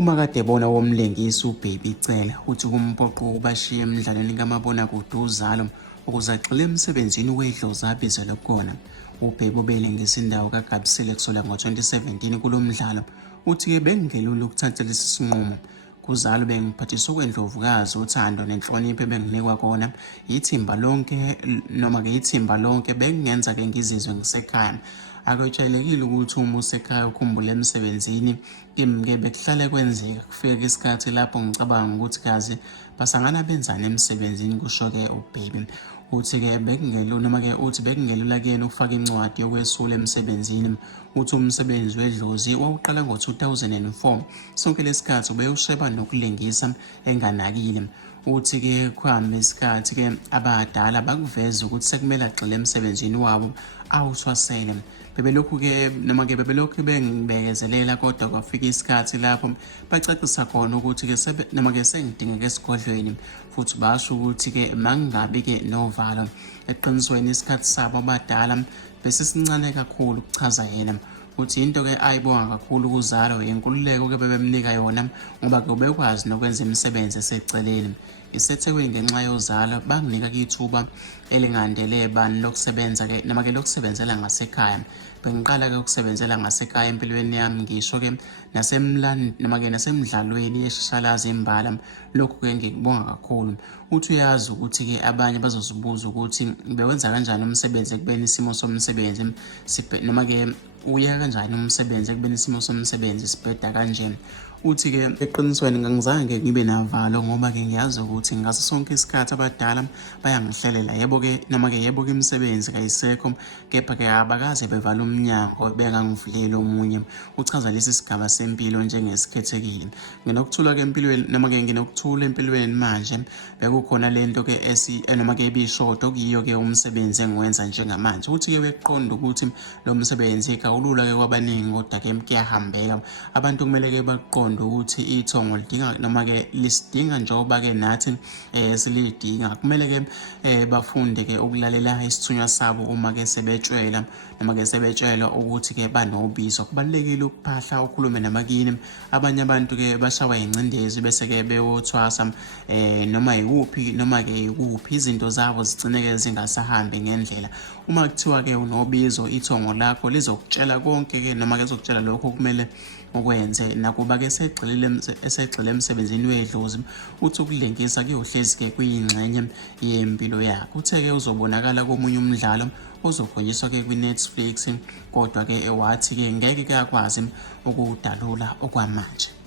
Uma kade ebona womlengisi uBaby Cele uthi kumphoqo ubashiya emidlalweni kamabonakude uZalo ukuze agxile emsebenzini wedlozi abizelwe kukona. UBaby ubelengisa indawo kaGabisile kusukela ngo-2017 kulo mdlalo. Uthi-ke bengingelula ukuthatha lesi sinqumo. KuZalo bengiphathiswa okwendlovukazi, uthando nenhlonipho benginikwa kona ithimba lonke, noma-ke ithimba lonke bengingenza-ke ngizizwe ngisekhaya. Akwejwayelekile ukuthi uma usekhaya ukhumbule emsebenzini. Kimi-ke bekuhlale kwenzeka kufike isikhathi lapho ngicabanga ukuthi kazi basangana benzani emsebenzini, kusho-ke uBaby. Uthi-ke bekungelula, noma-ke uthi bekungelula kuyena ukufaka incwadi yokwesula emsebenzini. Uthi umsebenzi wedlozi wawuqala ngo-2004. Sonke lesikhathi ubewusheba nokulingisa enganakile. Uthi-ke kuhamba isikhathi-ke abadala bakuveza ukuthi sekumele agxile emsebenzini wabo awuthwasele. Bebelokhu-ke noma-ke bebelokhu bengibekezelela, kodwa kwafika isikhathi lapho bacacisa khona ukuthi-ke noma-ke sengidingeka esigodlweni, futhi basho ukuthi-ke mangingabi-ke novalo. Eqinisweni isikhathi sabo abadala besisincane kakhulu ukuchaza yena. Uthi into-ke ayibonga kakhulu kuZalo inkululeko-ke bebemnika yona, ngoba-ke ubekwazi nokwenza imisebenzi eseceleni. Isethekwini ngenxa yoZalo banginika ithuba elingandele bani lokusebenza-ke noma-ke lokusebenzela ngasekhaya. Bengiqala-ke ukusebenzela ngasekhaya empilweni yami, ngisho-ke noma-ke nasemidlalweni yeshashalazi imbala. Lokhu-ke ngikubonga kakhulu. Uthi uyazi ukuthi-ke abanye bazozibuza ukuthi bewenza kanjani umsebenzi ekubeni isimo somsebenzi noma-ke uya kanjani umsebenzi ekubeni isimo somsebenzi sibheda kanje. Uthi-ke eqinisweni ngangizange ngibe navalo, ngoba-ke ngiyazi ukuthi ngaso sonke isikhathi abadala bayangihlelela. Yebo-ke noma-ke yebo-ke imisebenzi kayisekho, kepha-ke abakaze bevala umnyango bengangivuleli omunye. Uchaza lesi sigaba sempilo njengesikhethekile. Nginokuthula-ke empilweni, noma-ke nginokuthula empilweni manje. Bekukhona lento-ke noma-ke ebishoda okuyiyo-ke umsebenzi engiwenza njengamanje. Uthi-ke weqonda ukuthi lo msebenzi kawulula-ke kwabaningi, kodwa-ke kuyahambeka. Abantu kumele-ke baqonde ukuthi ithongo lidinga noma-ke lisidinga njengoba-ke nathi silidinga. Kumele-ke bafunde-ke ukulalela isithunywa sabo uma-ke sebetshwela noma-ke sebetshelwa ukuthi-ke banobizwa. Kubalulekile ukuphahla ukhulume nabakini. Abanye abantu-ke bashawa ingcindezi bese-ke beyothwasa noma yikuphi noma-ke yikuphi, izinto zabo zigcine-ke zingasahambi ngendlela. Uma kuthiwa-ke unobizo, ithongo lakho lizokutshela konke-ke noma-ke lizokutshela lokho okumele ukwenze. Nakuba-ke esegxile emsebenzini wedlozi, uthi ukulengisa kuyohlezi-ke kuyingxenye yempilo yakhe. Uthe-ke uzobonakala komunye umdlalo ozokhonjiswa-ke kwi-Netflix, kodwa-ke wathi-ke ngeke akwazi ukuwudalula okwamanje.